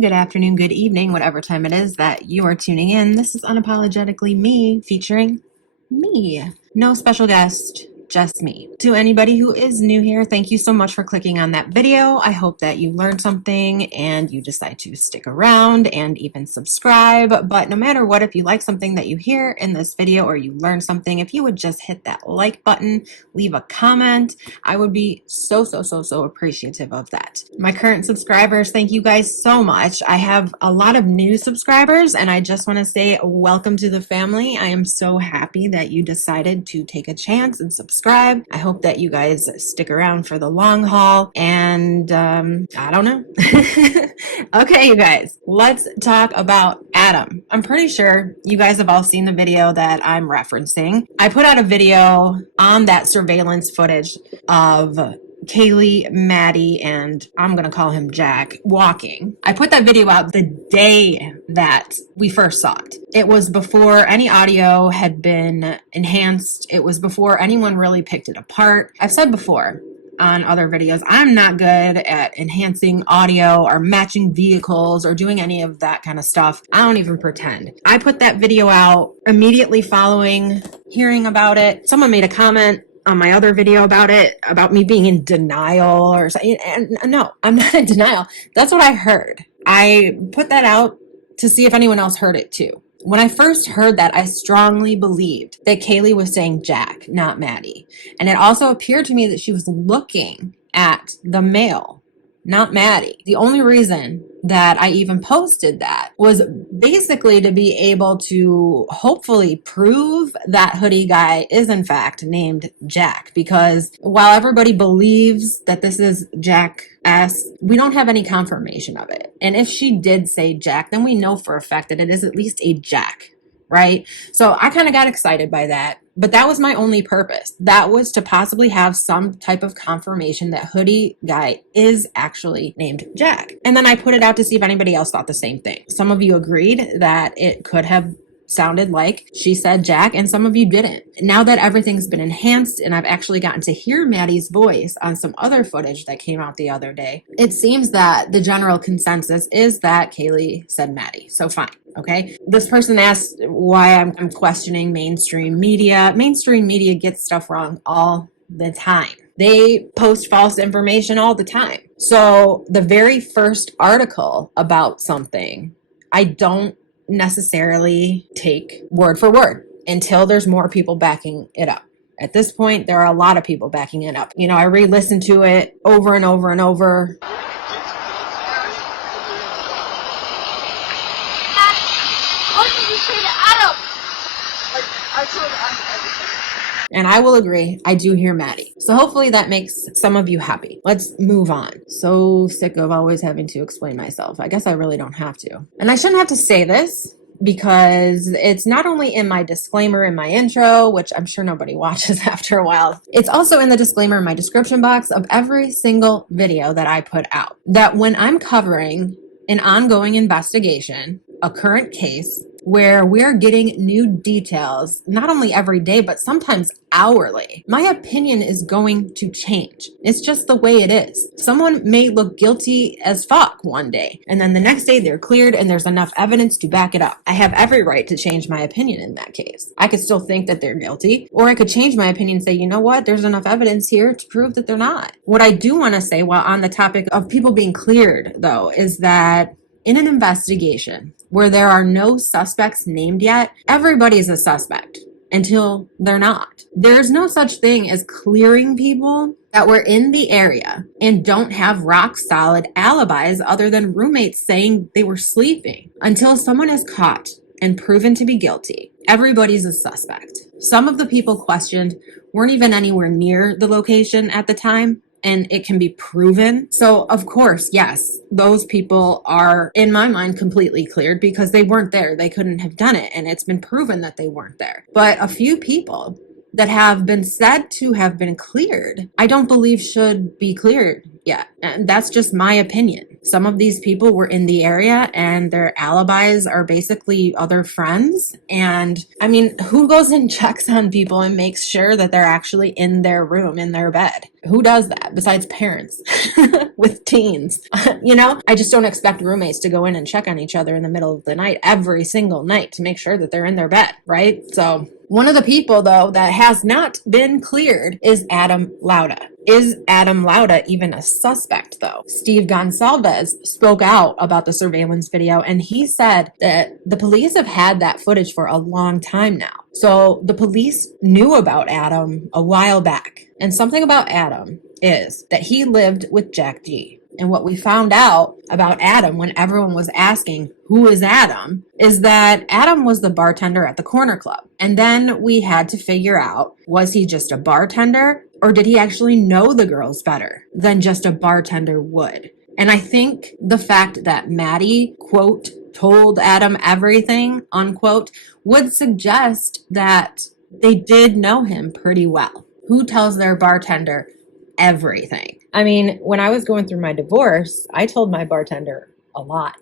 morning, good afternoon, good evening, whatever time it is that you are tuning in. This is Unapologetically Me, featuring me. No special guest, just me. To anybody who is new here, thank you so much for clicking on that video. I hope that you learned something and you decide to stick around and even subscribe. But no matter what, if you like something that you hear in this video or you learn something, if you would just hit that like button, leave a comment, I would be so appreciative of that. My current subscribers, thank you guys so much. I have a lot of new subscribers and I just want to say welcome to the family. I am so happy that you decided to take a chance and subscribe. I hope that you guys stick around for the long haul and I don't know. Okay, you guys, let's talk about Adam. I'm pretty sure you guys have all seen the video that I'm referencing. I put out a video on that surveillance footage of Kaylee, Maddie, and I'm going to call him Jack, walking. I put that video out the day that we first saw it. It was before any audio had been enhanced. It was before anyone really picked it apart. I've said before on other videos, I'm not good at enhancing audio or matching vehicles or doing any of that kind of stuff. I don't even pretend. I put that video out immediately following hearing about it. Someone made a comment on my other video about it, about me being in denial or something. And no, I'm not in denial. That's what I heard. I put that out to see if anyone else heard it too. When I first heard that, I strongly believed that Kaylee was saying Jack, not Maddie. And it also appeared to me that she was looking at the male, not Maddie. The only reason that I even posted that was basically to be able to hopefully prove that hoodie guy is in fact named Jack, because while everybody believes that this is Jack S, we don't have any confirmation of it. And if she did say Jack, then we know for a fact that it is at least a Jack, right? So I kind of got excited by that. But that was my only purpose. That was to possibly have some type of confirmation that hoodie guy is actually named Jack. And then I put it out to see if anybody else thought the same thing. Some of you agreed that it could have sounded like she said Jack, and some of you didn't. Now that everything's been enhanced and I've actually gotten to hear Maddie's voice on some other footage that came out the other day, it seems that the general consensus is that Kaylee said Maddie. So fine. Okay. This person asked why I'm questioning mainstream media. Mainstream media gets stuff wrong all the time. They post false information all the time. So the very first article about something, I don't necessarily take word for word until there's more people backing it up. At this point, there are a lot of people backing it up. You know, I re-listened to it over and over and over. And I will agree, I do hear Maddie. So hopefully that makes some of you happy. Let's move on. So sick of always having to explain myself. I guess I really don't have to. And I shouldn't have to say this because it's not only in my disclaimer in my intro, which I'm sure nobody watches after a while. It's also in the disclaimer in my description box of every single video that I put out. That when I'm covering an ongoing investigation, a current case, where we're getting new details, not only every day, but sometimes hourly, my opinion is going to change. It's just the way it is. Someone may look guilty as fuck one day, and then the next day they're cleared and there's enough evidence to back it up. I have every right to change my opinion in that case. I could still think that they're guilty, or I could change my opinion and say, you know what, there's enough evidence here to prove that they're not. What I do want to say while on the topic of people being cleared, though, is that in an investigation where there are no suspects named yet, everybody's a suspect until they're not. There's no such thing as clearing people that were in the area and don't have rock solid alibis other than roommates saying they were sleeping. Until someone is caught and proven to be guilty, everybody's a suspect. Some of the people questioned weren't even anywhere near the location at the time, and it can be proven. So of course, yes, those people are, in my mind, completely cleared because they weren't there. They couldn't have done it. And it's been proven that they weren't there. But a few people that have been said to have been cleared, I don't believe should be cleared yet. And that's just my opinion. Some of these people were in the area and their alibis are basically other friends. And I mean, who goes and checks on people and makes sure that they're actually in their room, in their bed? Who does that besides parents with teens? I just don't expect roommates to go in and check on each other in the middle of the night every single night to make sure that they're in their bed, right? So one of the people, though, that has not been cleared is Adam Lauda. Is Adam Lauda even a suspect, though? Steve Gonsalves spoke out about the surveillance video, and he said that the police have had that footage for a long time now. So the police knew about Adam a while back. And something about Adam is that he lived with Jack G. And what we found out about Adam when everyone was asking, who is Adam, is that Adam was the bartender at the corner club. And then we had to figure out, was he just a bartender or did he actually know the girls better than just a bartender would? And I think the fact that Maddie, quote, told Adam everything, unquote, would suggest that they did know him pretty well. Who tells their bartender everything? I mean, when I was going through my divorce, I told my bartender a lot,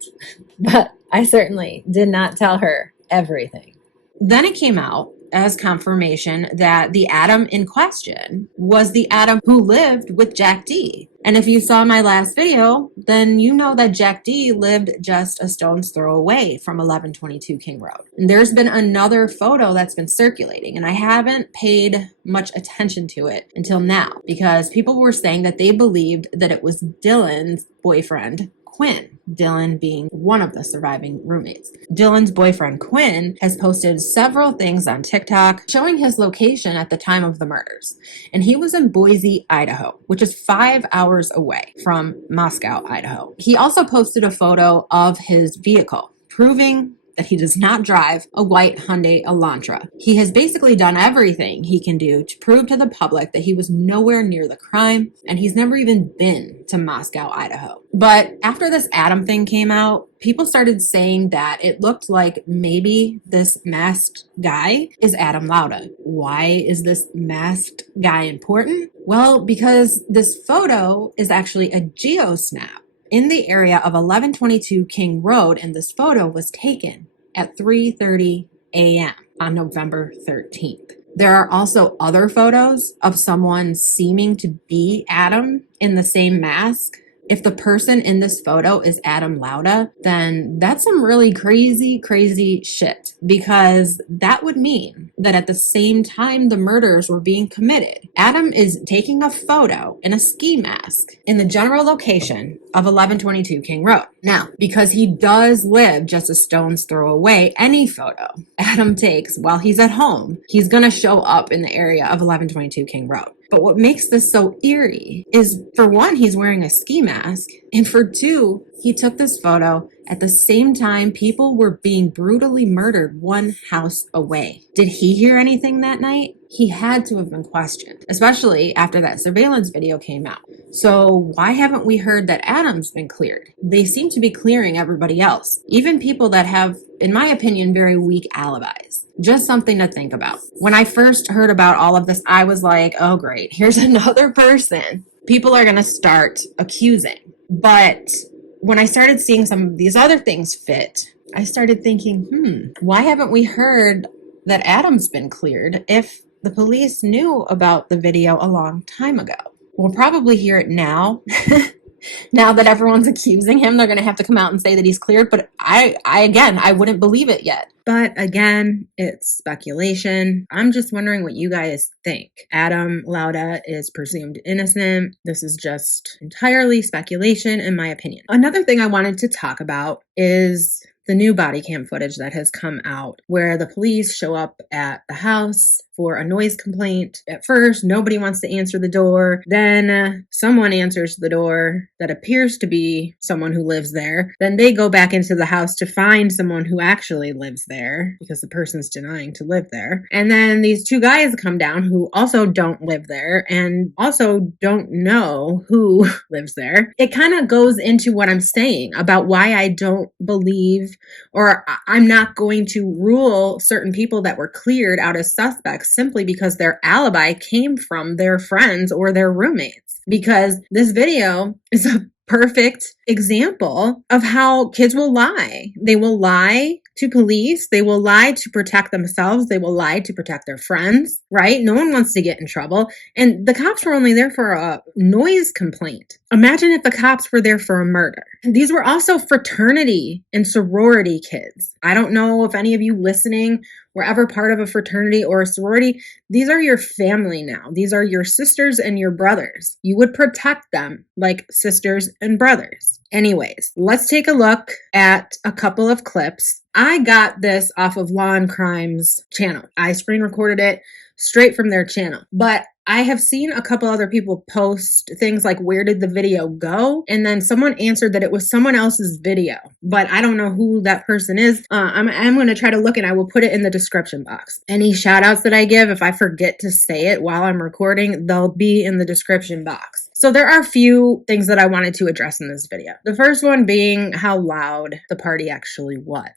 but I certainly did not tell her everything. Then it came out as confirmation that the Adam in question was the Adam who lived with Jack D. And if you saw my last video, then you know that Jack D lived just a stone's throw away from 1122 King Road. And there's been another photo that's been circulating, and I haven't paid much attention to it until now because people were saying that they believed that it was Dylan's boyfriend, Quinn, Dylan being one of the surviving roommates. Dylan's boyfriend, Quinn, has posted several things on TikTok showing his location at the time of the murders. And he was in Boise, Idaho, which is 5 hours away from Moscow, Idaho. He also posted a photo of his vehicle, proving that he does not drive a white Hyundai Elantra. He has basically done everything he can do to prove to the public that he was nowhere near the crime, and he's never even been to Moscow, Idaho. But after this Adam thing came out, people started saying that it looked like maybe this masked guy is Adam Lauda. Why is this masked guy important? Well, because this photo is actually a geosnap in the area of 1122 King Road, and this photo was taken at 3:30 a.m. on November 13th. There are also other photos of someone seeming to be Adam in the same mask. If the person in this photo is Adam Lauda, then that's some really crazy, crazy shit, because that would mean that at the same time the murders were being committed, Adam is taking a photo in a ski mask in the general location of 1122 King Road. Now, because he does live just a stone's throw away, any photo Adam takes while he's at home, he's going to show up in the area of 1122 King Road. But what makes this so eerie is, for one, he's wearing a ski mask, and for two, he took this photo at the same time people were being brutally murdered one house away. Did he hear anything that night? He had to have been questioned, especially after that surveillance video came out. So why haven't we heard that Adam's been cleared? They seem to be clearing everybody else, even people that have, in my opinion, very weak alibis. Just something to think about. When I first heard about all of this, I was like, oh great, here's another person people are going to start accusing. But when I started seeing some of these other things fit, I started thinking, why haven't we heard that Adam's been cleared if the police knew about the video a long time ago? We'll probably hear it now. Now that everyone's accusing him, they're going to have to come out and say that he's cleared. But I wouldn't believe it yet. But again, it's speculation. I'm just wondering what you guys think. Adam Lauda is presumed innocent. This is just entirely speculation, in my opinion. Another thing I wanted to talk about is the new body cam footage that has come out, where the police show up at the house for a noise complaint. At first, nobody wants to answer the door. Then someone answers the door that appears to be someone who lives there. Then they go back into the house to find someone who actually lives there, because the person's denying to live there. And then these two guys come down who also don't live there and also don't know who lives there. It kind of goes into what I'm saying about why I don't believe, or I'm not going to rule certain people that were cleared out as suspects simply because their alibi came from their friends or their roommates. Because this video is a perfect example of how kids will lie. They will lie to police. They will lie to protect themselves. They will lie to protect their friends, right? No one wants to get in trouble. And the cops were only there for a noise complaint. Imagine if the cops were there for a murder. These were also fraternity and sorority kids. I don't know if any of you listening were ever part of a fraternity or a sorority. These are your family now. These are your sisters and your brothers. You would protect them like sisters and brothers. Anyways, let's take a look at a couple of clips. I got this off of Law and Crime's channel. I screen recorded it straight from their channel. But I have seen a couple other people post things like, where did the video go? And then someone answered that it was someone else's video, but I don't know who that person is. I'm going to try to look and I will put it in the description box. Any shout outs that I give, if I forget to say it while I'm recording, they'll be in the description box. So there are a few things that I wanted to address in this video. The first one being how loud the party actually was.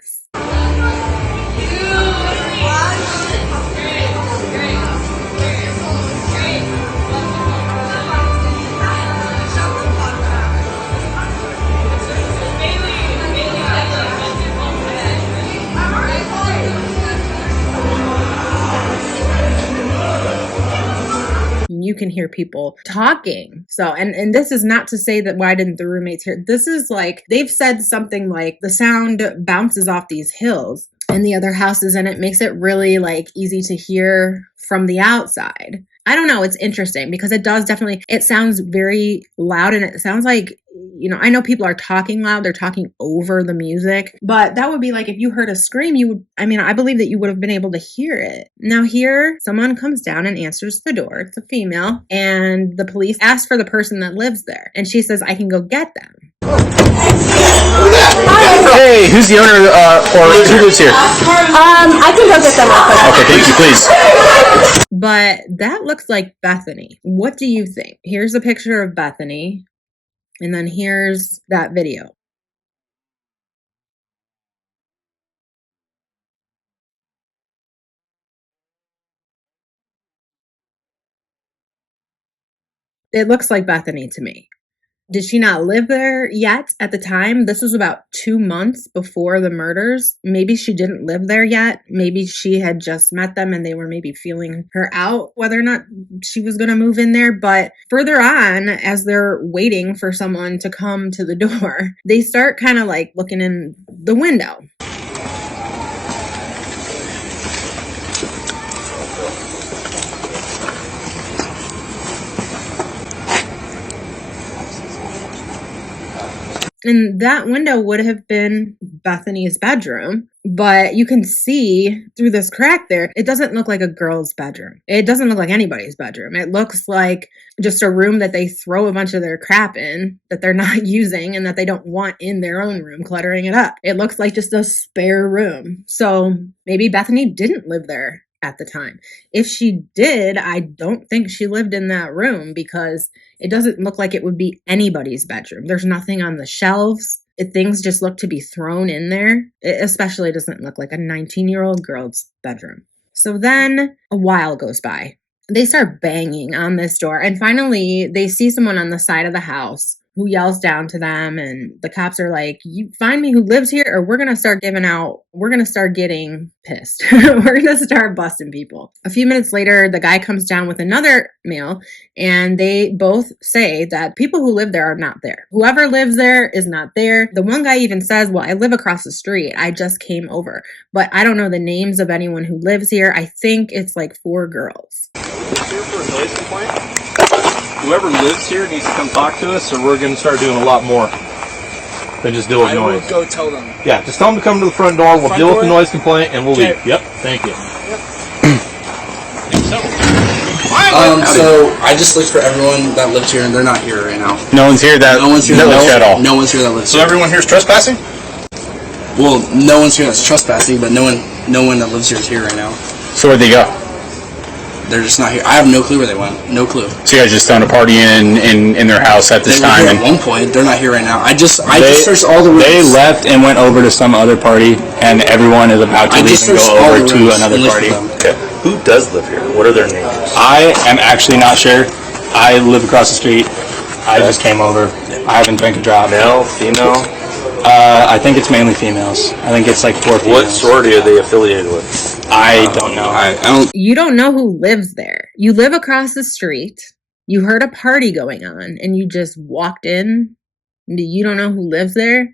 You can hear people talking. So, and this is not to say that why didn't the roommates hear? This is like, they've said something like the sound bounces off these hills and the other houses, and it makes it really like easy to hear from the outside. I don't know. It's interesting because it does definitely, it sounds very loud and it sounds like, you know, I know people are talking loud. They're talking over the music, but that would be like if you heard a scream, you would, I mean, I believe that you would have been able to hear it. Now here, someone comes down and answers the door. It's a female, and the police ask for the person that lives there. And she says, I can go get them. Hey, who's the owner or who lives here? I can go get them real quick. Okay, thank you, please. But that looks like Bethany. What do you think? Here's a picture of Bethany, and then here's that video. It looks like Bethany to me. Did she not live there yet at the time? This was about 2 months before the murders. Maybe she didn't live there yet. Maybe she had just met them and they were maybe feeling her out, whether or not she was going to move in there. But further on, as they're waiting for someone to come to the door, they start kind of like looking in the window. And that window would have been Bethany's bedroom, but you can see through this crack there, it doesn't look like a girl's bedroom. It doesn't look like anybody's bedroom. It looks like just a room that they throw a bunch of their crap in that they're not using and that they don't want in their own room, cluttering it up. It looks like just a spare room. So maybe Bethany didn't live there at the time. If she did, I don't think she lived in that room because it doesn't look like it would be anybody's bedroom. There's nothing on the shelves. Things just look to be thrown in there. It especially doesn't look like a 19-year-old girl's bedroom. So then a while goes by. They start banging on this door, and finally they see someone on the side of the house who yells down to them, and the cops are like, you find me who lives here or we're going to start getting pissed. We're going to start busting people. A few minutes later, the guy comes down with another male, and they both say that people who live there are not there. Whoever lives there is not there. The one guy even says, well, I live across the street. I just came over, but I don't know the names of anyone who lives here. I think it's like 4 girls. Here for a noise complaint? Whoever lives here needs to come talk to us, or we're going to start doing a lot more than just deal with noise. I will go tell them. Yeah, just tell them to come to the front door. We'll deal with the noise complaint, and we'll leave. Yep, thank you. So I just looked for everyone that lived here, and they're not here right now. No one's here that lives here at all. No one's here that lives So here. everyone here is trespassing? Well, no one's here that's trespassing, but no one that lives here is here right now. So where'd they go? They're just not here. I have no clue where they went. No clue. So you guys just throwing a party in their house at this They were time? here at one point. They're not here right now. I just searched all the rooms. They left and went over to some other party, and everyone is about to leave and go over to another party. Okay. Who does live here? What are their names? I am actually not sure. I live across the street. I just came over. I haven't drank a drop. Male, female? I think it's mainly females. I think it's like 4 females. What sorority are they affiliated with? I don't know. I don't. You don't know who lives there. You live across the street. You heard a party going on and you just walked in. You don't know who lives there.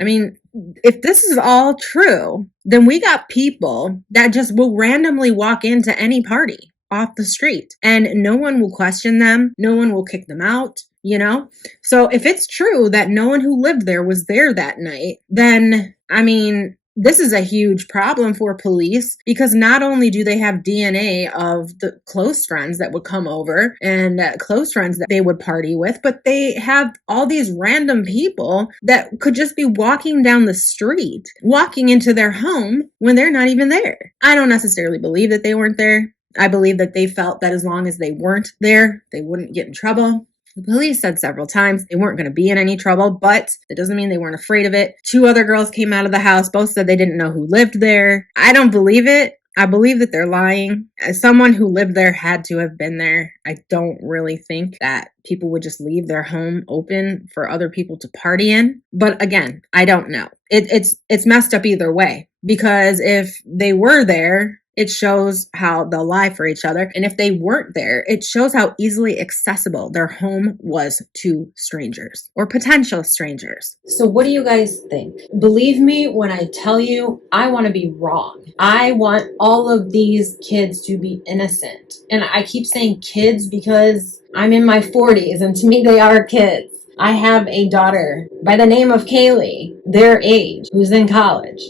I mean, if this is all true, then we got people that just will randomly walk into any party off the street and no one will question them. No one will kick them out, you know? So if it's true that no one who lived there was there that night, then, I mean, this is a huge problem for police because not only do they have DNA of the close friends that would come over and close friends that they would party with, but they have all these random people that could just be walking down the street, walking into their home when they're not even there. I don't necessarily believe that they weren't there. I believe that they felt that as long as they weren't there, they wouldn't get in trouble. The police said several times they weren't going to be in any trouble, but it doesn't mean they weren't afraid of it. 2 other girls came out of the house. Both said they didn't know who lived there. I don't believe it. I believe that they're lying. As someone who lived there had to have been there. I don't really think that people would just leave their home open for other people to party in. But again, I don't know. It's messed up either way because if they were there, it shows how they'll lie for each other. And if they weren't there, it shows how easily accessible their home was to strangers or potential strangers. So what do you guys think? Believe me when I tell you, I want to be wrong. I want all of these kids to be innocent. And I keep saying kids because I'm in my 40s and to me they are kids. I have a daughter by the name of Kaylee, their age, who's in college.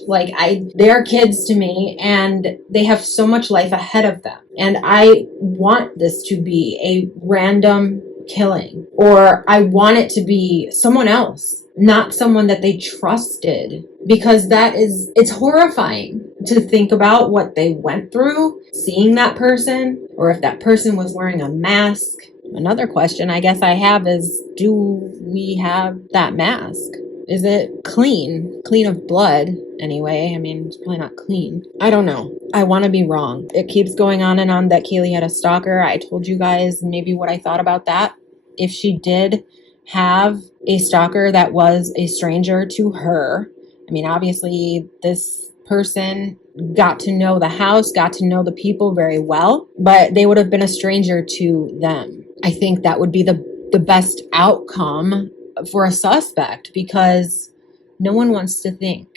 They're kids to me and they have so much life ahead of them. And I want this to be a random killing, or I want it to be someone else, not someone that they trusted, because it's horrifying to think about what they went through, seeing that person, or if that person was wearing a mask. Another question I guess I have is, do we have that mask? Is it clean? Clean of blood, anyway. I mean, it's probably not clean. I don't know. I want to be wrong. It keeps going on and on that Kaylee had a stalker. I told you guys maybe what I thought about that. If she did have a stalker that was a stranger to her, I mean, obviously this person got to know the house, got to know the people very well, but they would have been a stranger to them. I think that would be the best outcome for a suspect because no one wants to think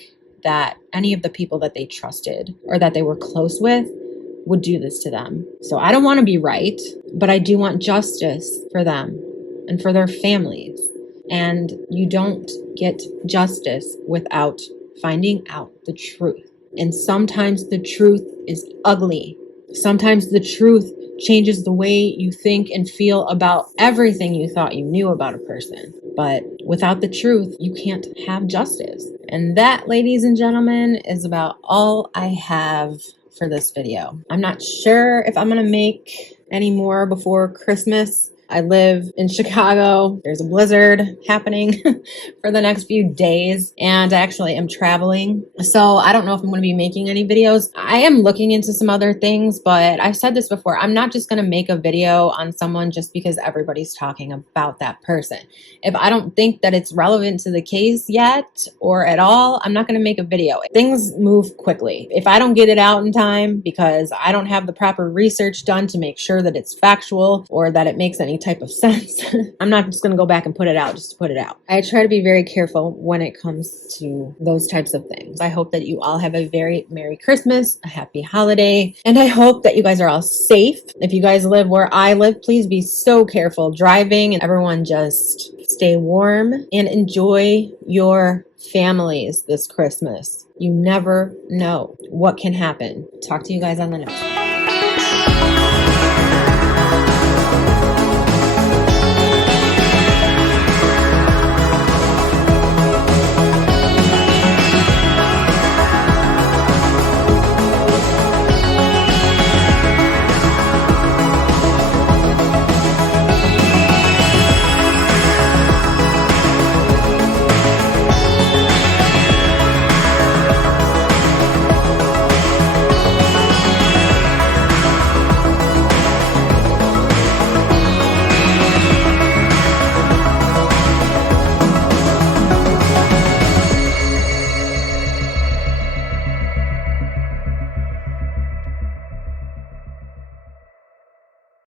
that any of the people that they trusted or that they were close with would do this to them. So I don't want to be right, but I do want justice for them and for their families. And you don't get justice without finding out the truth. And sometimes the truth is ugly. Sometimes the truth changes the way you think and feel about everything you thought you knew about a person. But without the truth, you can't have justice. And that, ladies and gentlemen, is about all I have for this video. I'm not sure if I'm going to make any more before Christmas. I live in Chicago. There's a blizzard happening for the next few days, and I actually am traveling. So I don't know if I'm going to be making any videos. I am looking into some other things, but I've said this before. I'm not just going to make a video on someone just because everybody's talking about that person. If I don't think that it's relevant to the case yet or at all, I'm not going to make a video. Things move quickly. If I don't get it out in time because I don't have the proper research done to make sure that it's factual or that it makes any type of sense, I'm not just going to go back and put it out just to put it out. I try to be very careful when it comes to those types of things. I hope that you all have a very Merry Christmas, a happy holiday, and I hope that you guys are all safe. If you guys live where I live, please be so careful driving, and everyone just stay warm and enjoy your families this Christmas. You never know what can happen. Talk to you guys on the next one.